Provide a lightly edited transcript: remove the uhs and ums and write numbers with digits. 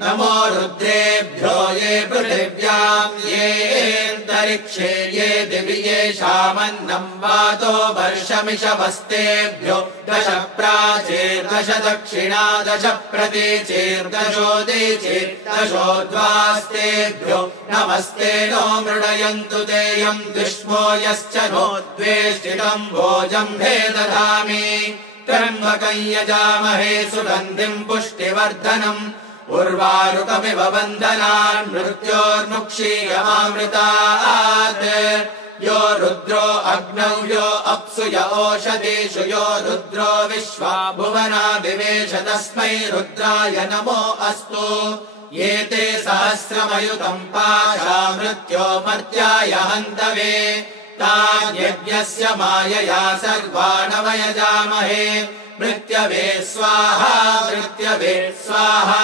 नमो रुद्रेभ्यो ये पृथिव्याम् ये अन्तरिक्षे ये दिवि येषामन्नम् वातो वर्षमिषवस्तेभ्यो दश प्राचीर्दश दक्षिणा दश प्रतीचीर्दशोदीचीर्दशोद्वास्तेभ्यो नमस्ते नो मृडयन्तु तेयम् दुष्मो यश्च नो द्वेष्टितम् भोजम्भे दधामि त्र्यम्बकम् यजामहे सुगन्धिम् पुष्टिवर्धनम् उर्वारुकमिव बन्धनान् मृत्योर्मुक्षीयमामृतात् यो रुद्रो अग्नौ यो अप्सु य ओषधीषु यो रुद्रो विश्वा भुवना विवेश तस्मै रुद्राय नमो अस्तु ये ते सहस्रमयुतम् पाशा मृत्यो मर्त्याय हन्तवे तान्यज्ञस्य मायया सर्वाणवयजामहे मृत्यवे स्वाहा मृत्यवे स्वाहा